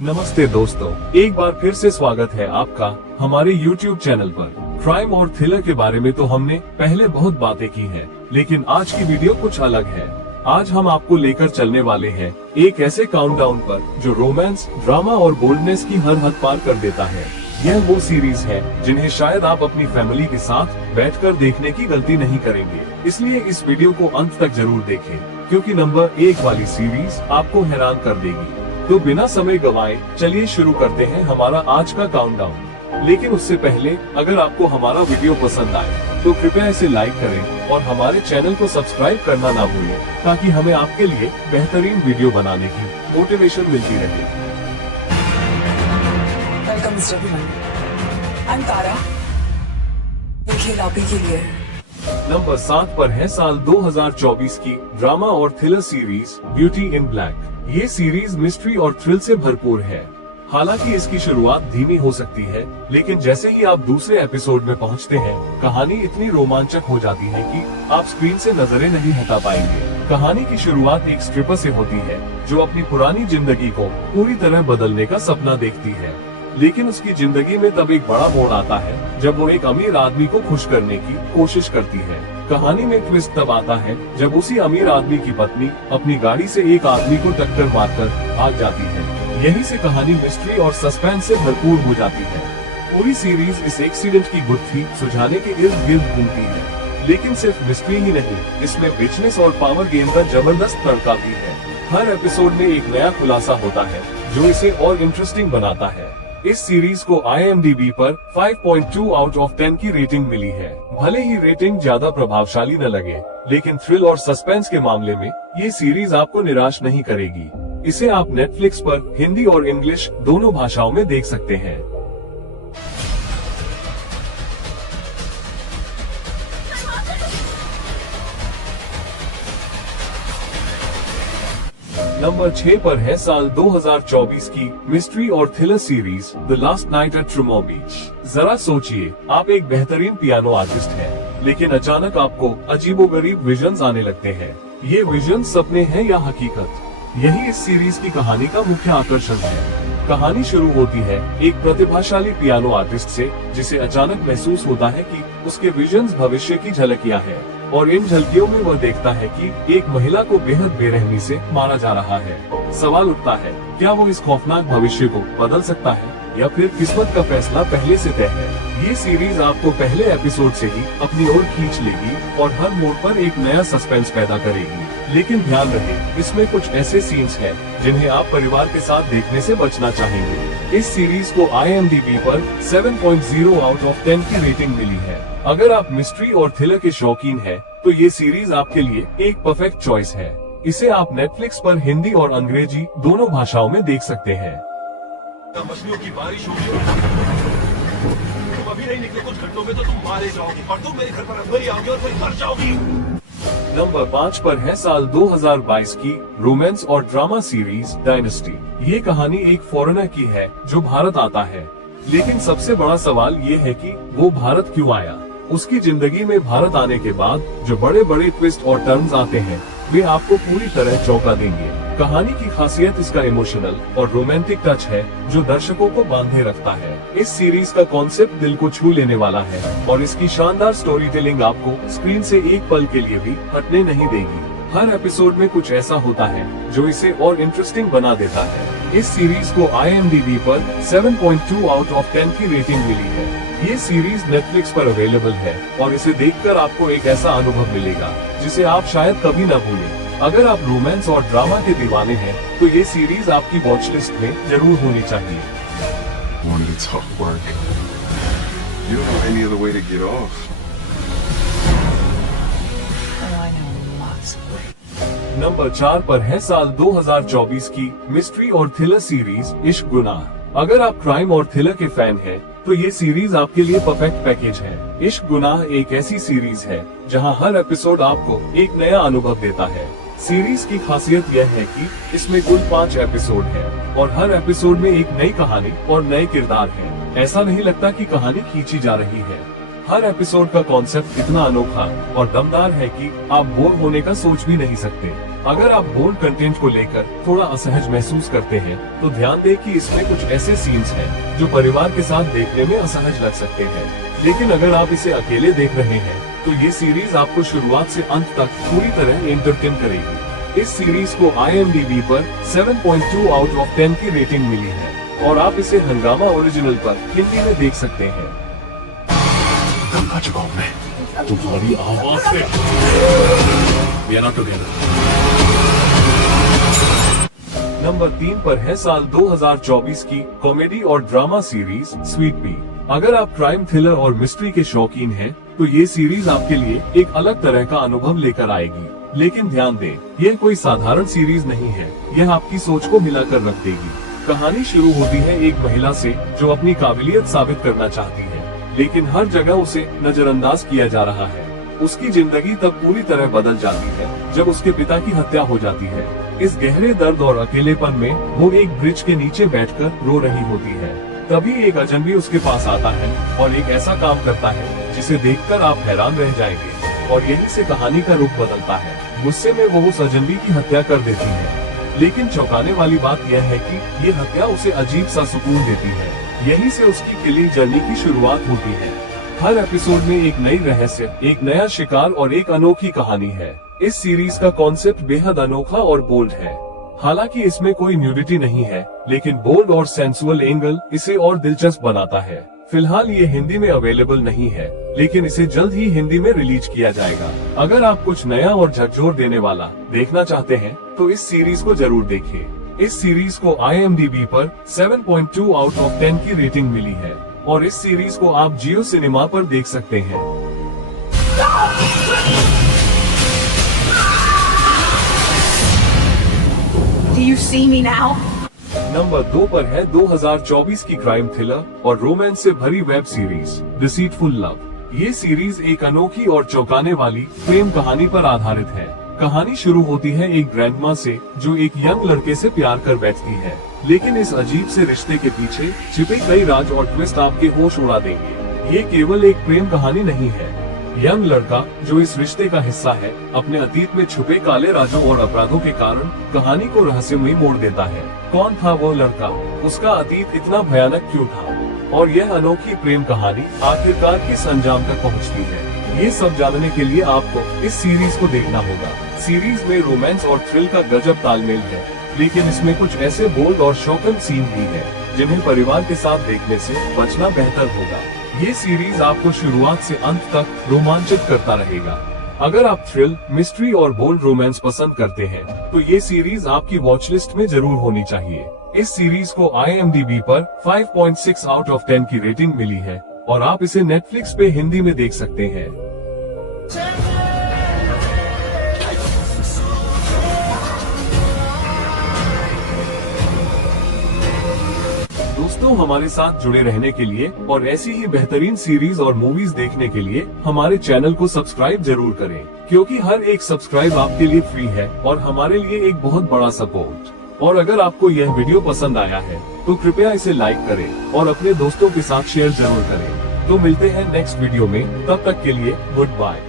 नमस्ते दोस्तों, एक बार फिर से स्वागत है आपका हमारे YouTube चैनल पर। क्राइम और थ्रिलर के बारे में तो हमने पहले बहुत बातें की हैं, लेकिन आज की वीडियो कुछ अलग है। आज हम आपको लेकर चलने वाले हैं एक ऐसे काउंटडाउन पर जो रोमांस, ड्रामा और बोल्डनेस की हर हद पार कर देता है। यह वो सीरीज है जिन्हें शायद आप अपनी फैमिली के साथ बैठकर देखने की गलती नहीं करेंगे, इसलिए इस वीडियो को अंत तक जरूर देखें, क्योंकि नंबर 1 वाली सीरीज आपको हैरान कर देगी। तो बिना समय गवाए चलिए शुरू करते हैं हमारा आज का काउंटडाउन। लेकिन उससे पहले अगर आपको हमारा वीडियो पसंद आए तो कृपया इसे लाइक करें और हमारे चैनल को सब्सक्राइब करना ना भूलें, ताकि हमें आपके लिए बेहतरीन वीडियो बनाने की मोटिवेशन मिलती रहे। Welcome mister Abhimanyu. I am Tara. ये खेल आप ही के लिए है। नंबर 7 पर है साल 2024 की ड्रामा और thriller series beauty in black. ये सीरीज मिस्ट्री और थ्रिल से भरपूर है। हालांकि इसकी शुरुआत धीमी हो सकती है, लेकिन जैसे ही आप दूसरे एपिसोड में पहुंचते हैं, कहानी इतनी रोमांचक हो जाती है कि आप स्क्रीन से नजरें नहीं हटा पाएंगे। कहानी की शुरुआत एक स्ट्रिपर से होती है जो अपनी पुरानी जिंदगी को पूरी तरह बदलने का सपना देखती है, लेकिन उसकी जिंदगी में तब एक बड़ा मोड़ आता है जब वो एक अमीर आदमी को खुश करने की कोशिश करती है। कहानी में ट्विस्ट तब आता है जब उसी अमीर आदमी की पत्नी अपनी गाड़ी से एक आदमी को टक्कर मारकर भाग जाती है। यहीं से कहानी मिस्ट्री और सस्पेंस से भरपूर हो जाती है। पूरी सीरीज इस एक्सीडेंट की गुत्थी सुलझाने के इर्द गिर्द घूमती है, लेकिन सिर्फ मिस्ट्री ही नहीं, इसमें बिजनेस और पावर गेम का जबरदस्त तड़का भी है। हर एपिसोड में एक नया खुलासा होता है जो इसे और इंटरेस्टिंग बनाता है। इस सीरीज को IMDb पर 5.2 आउट ऑफ 10 की रेटिंग मिली है। भले ही रेटिंग ज्यादा प्रभावशाली न लगे, लेकिन थ्रिल और सस्पेंस के मामले में ये सीरीज आपको निराश नहीं करेगी। इसे आप नेटफ्लिक्स पर हिंदी और इंग्लिश दोनों भाषाओं में देख सकते हैं। नंबर 6 पर है साल 2024 की मिस्ट्री और thriller series the last night at Tremore beach. जरा सोचिए, आप एक बेहतरीन पियानो आर्टिस्ट हैं, लेकिन अचानक आपको अजीबोगरीब विजन्स आने लगते हैं। ये विजन्स सपने हैं या हकीकत? यही इस सीरीज की कहानी का मुख्य आकर्षण है। कहानी शुरू होती है एक प्रतिभाशाली पियानो आर्टिस्ट से, जिसे अचानक महसूस होता है कि उसके विजन्स भविष्य की झलकियां हैं, और इन झलकियों में वह देखता है कि एक महिला को बेहद बेरहमी से मारा जा रहा है। सवाल उठता है, क्या वो इस खौफनाक भविष्य को बदल सकता है, या फिर किस्मत का फैसला पहले से तय है? ये सीरीज आपको पहले एपिसोड से ही अपनी ओर खींच लेगी और हर मोड़ पर एक नया सस्पेंस पैदा करेगी। लेकिन ध्यान रहे, इसमें कुछ ऐसे सीन्स हैं जिन्हें आप परिवार के साथ देखने से बचना चाहेंगे। इस सीरीज को IMDb पर 7.0 आउट ऑफ 10 की रेटिंग मिली है। अगर आप मिस्ट्री और थ्रिलर के शौकीन हैं, तो ये सीरीज आपके लिए एक परफेक्ट चॉइस है। इसे आप नेटफ्लिक्स पर हिंदी और अंग्रेजी दोनों भाषाओं में देख सकते हैं। मछलियों की बारिश होगी। तुम अभी नहीं निकले, कुछ घंटों में तो तुम मारे जाओगे, और तुम मेरे घर पर अंदर ही आओगे और फिर मर जाओगी। नंबर 5 पर है साल 2022 की रोमांस और ड्रामा सीरीज डायनेस्टी। ये कहानी एक फॉरेनर की है जो भारत आता है, लेकिन सबसे बड़ा सवाल ये है कि वो भारत क्यों आया। उसकी जिंदगी में भारत आने के बाद जो बड़े बड़े ट्विस्ट और टर्न्स आते हैं, वे आपको पूरी तरह चौंका देंगे। कहानी की खासियत इसका इमोशनल और रोमांटिक टच है, जो दर्शकों को बांधे रखता है। इस सीरीज का कॉन्सेप्ट दिल को छू लेने वाला है, और इसकी शानदार स्टोरी टेलिंग आपको स्क्रीन से एक पल के लिए भी हटने नहीं देगी। हर एपिसोड में कुछ ऐसा होता है जो इसे और इंटरेस्टिंग बना देता है। इस सीरीज को IMDb पर 7.2 आउट ऑफ 10 की रेटिंग मिली है। ये सीरीज नेटफ्लिक्स पर अवेलेबल है, और इसे देखकर आपको एक ऐसा अनुभव मिलेगा जिसे आप शायद कभी न भूलें। अगर आप रोमांस और ड्रामा के दीवाने हैं, तो ये सीरीज आपकी वॉच लिस्ट में जरूर होनी चाहिए। नंबर 4 पर है साल 2024 की मिस्ट्री और थ्रिलर सीरीज इश्क गुनाह। अगर आप क्राइम और थ्रिलर के फैन हैं, तो ये सीरीज आपके लिए परफेक्ट पैकेज है। इश्क गुनाह एक ऐसी सीरीज है जहां हर एपिसोड आपको एक नया अनुभव देता है। सीरीज की खासियत यह है कि इसमें कुल 5 एपिसोड हैं, और हर एपिसोड में एक नई कहानी और नए किरदार हैं। ऐसा नहीं लगता कि कहानी खींची जा रही है। हर एपिसोड का कॉन्सेप्ट इतना अनोखा और दमदार है कि आप बोर होने का सोच भी नहीं सकते। अगर आप बोल्ड कंटेंट को लेकर थोड़ा असहज महसूस करते हैं तो ध्यान दें कि इसमें कुछ ऐसे सीन्स हैं जो परिवार के साथ देखने में असहज लग सकते हैं। लेकिन अगर आप इसे अकेले देख रहे हैं तो ये सीरीज आपको शुरुआत से अंत तक पूरी तरह एंटरटेन करेगी। इस सीरीज को IMDb पर 7.2 आउट ऑफ 10 की रेटिंग मिली है और आप इसे हंगामा ओरिजिनल पर हिंदी में देख सकते हैं। कब आ चुका हूं मैं तुम्हारी आवाज से। We are not together. Number 3 पर है साल 2024 की कॉमेडी और ड्रामा सीरीज स्वीट पी। अगर आप क्राइम थ्रिलर और मिस्ट्री के शौकीन हैं, तो ये सीरीज आपके लिए एक अलग तरह का अनुभव लेकर आएगी। लेकिन ध्यान दें, यह कोई साधारण सीरीज नहीं है, यह आपकी सोच को हिलाकर रख देगी। कहानी शुरू होती है एक महिला से जो अपनी काबिलियत साबित करना चाहती है, लेकिन हर जगह उसे नजरअंदाज किया जा रहा है। उसकी जिंदगी तब पूरी तरह बदल जाती है जब उसके पिता की हत्या हो जाती है। इस गहरे दर्द और अकेलेपन में वो एक ब्रिज के नीचे बैठकर रो रही होती है। तभी एक अजनबी उसके पास आता है और एक ऐसा काम करता है जिसे देखकर आप हैरान रह जाएंगे, और यहीं से कहानी का रुख बदलता है। गुस्से में वो उस अजनबी की हत्या कर देती है, लेकिन चौंकाने वाली बात यह है कि ये हत्या उसे अजीब सा सुकून देती है। यहीं से उसकी किलिंग जर्नी की शुरुआत होती है। हर एपिसोड में एक नई रहस्य, एक नया शिकार और एक अनोखी कहानी है। इस सीरीज का कॉन्सेप्ट बेहद अनोखा और बोल्ड है। हालांकि इसमें कोई न्यूडिटी नहीं है, लेकिन बोल्ड और सेंसुअल एंगल इसे और दिलचस्प बनाता है। फिलहाल ये हिंदी में अवेलेबल नहीं है, लेकिन इसे जल्द ही हिंदी में रिलीज किया जाएगा। अगर आप कुछ नया और झकझोर देने वाला देखना चाहते हैं, तो इस सीरीज को जरूर देखें। इस सीरीज को IMDb पर 7.2 आउट ऑफ 10 की रेटिंग मिली है और इस सीरीज को आप जियो सिनेमा पर देख सकते हैं। Do you see me now? Number 2 पर है 2024 की क्राइम थ्रिलर और रोमांस से भरी वेब सीरीज डिसीटफुल लव। ये सीरीज एक अनोखी और चौंकाने वाली प्रेम कहानी पर आधारित है। कहानी शुरू होती है एक ग्रैंडमा से जो एक यंग लड़के से प्यार कर बैठती है, लेकिन इस अजीब से रिश्ते के पीछे छिपे कई राज और ट्विस्ट आपके होश उड़ा देंगे। ये केवल एक प्रेम कहानी नहीं है। यंग लड़का जो इस रिश्ते का हिस्सा है, अपने अतीत में छुपे काले राजों और अपराधों के कारण कहानी को रहस्यमयी मोड़ देता है। कौन था वो लड़का, उसका अतीत इतना भयानक क्यों था, और यह अनोखी प्रेम कहानी आखिरकार किस अंजाम तक पहुंचती है, ये सब जानने के लिए आपको इस सीरीज को देखना होगा। सीरीज में रोमांस और थ्रिल का गजब तालमेल है, लेकिन इसमें कुछ ऐसे बोल्ड और शॉकिंग सीन भी है जिन्हें परिवार के साथ देखने से बचना बेहतर होगा। ये सीरीज आपको शुरुआत से अंत तक रोमांचित करता रहेगा। अगर आप थ्रिल, मिस्ट्री और बोल्ड रोमांस पसंद करते हैं, तो ये सीरीज आपकी वॉच लिस्ट में जरूर होनी चाहिए। इस सीरीज को IMDb पर 5.6 आउट ऑफ 10 की रेटिंग मिली है और आप इसे नेटफ्लिक्स पे हिंदी में देख सकते हैं। दोस्तों, हमारे साथ जुड़े रहने के लिए और ऐसी ही बेहतरीन सीरीज और मूवीज देखने के लिए हमारे चैनल को सब्सक्राइब जरूर करें, क्योंकि हर एक सब्सक्राइब आपके लिए फ्री है और हमारे लिए एक बहुत बड़ा सपोर्ट। और अगर आपको यह वीडियो पसंद आया है तो कृपया इसे लाइक करें और अपने दोस्तों के साथ शेयर जरूर करें। तो मिलते हैं नेक्स्ट वीडियो में, तब तक के लिए गुड बाय।